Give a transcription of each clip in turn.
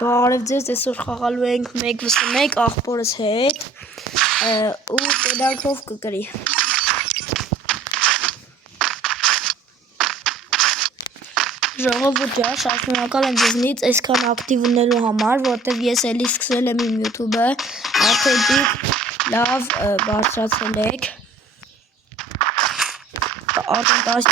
Բարև ձեզ, այսօր խաղալու ենք 1v1 աղբորս հետ ու պետանքով կկրի։ Ժողովուրդ ջան, շարունակալ եմ ձեզնից այսքան ակտիվ ունելու համար, որտեվ ես էլի սկսել եմ իմ YouTube-ը, արդեն դուք լավ բարձրացել եք։ Արդեն 10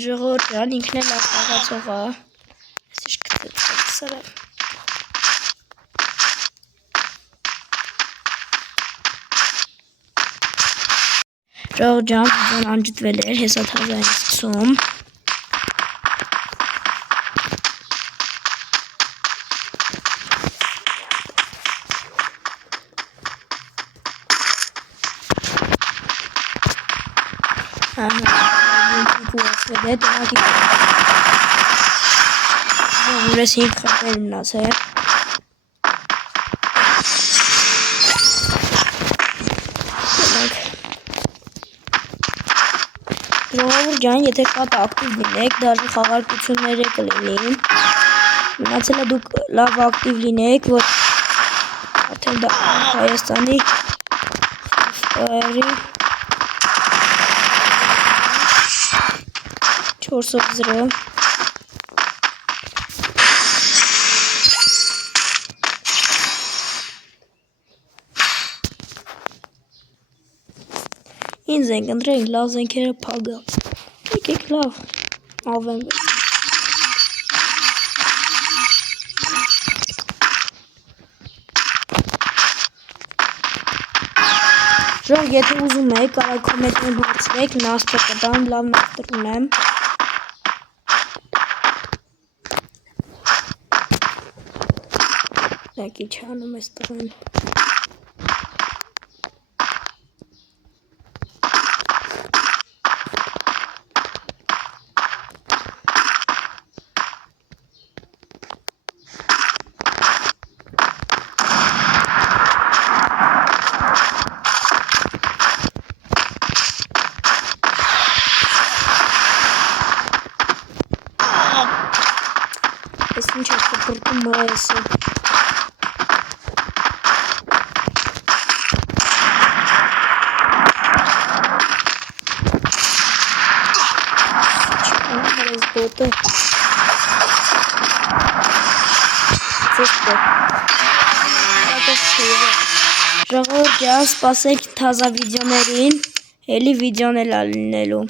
ժողովուրդ ջան, ինքն է լավ խաղացող է։ Ես ինչ կծեցեք սրա։ Ժողովուրդ ջան, վիդեոն անջատվել էր, հեսա թազա եմ սկսում։ Ուրես 5 խաղեր մնացել։ Ժողովուրդ ջան, եթե կատ ակտիվ լինեք, դաժե խաղարկությունները կլինի։ Մնացել է դուք լավ ակտիվ լինեք, որ արդեն դա Հայաստանի 4-0 ինձ ենք ընտրել, լավ զենքերը փագա։ Եկեք լավ ավեմ։ Ժող, եթե ուզում եք, կարող կոմենտներում հարցրեք, նաստր կտամ, լավ նաստր ունեմ։ Եկի չանում ես տղեն։ Ես ինչ է կպրտում մայեսը։ Չկան բոտը։ Ժողովուրդ ջան, սպասեք թազա վիդեոներին, էլի վիդեոն էլ ա լինելու։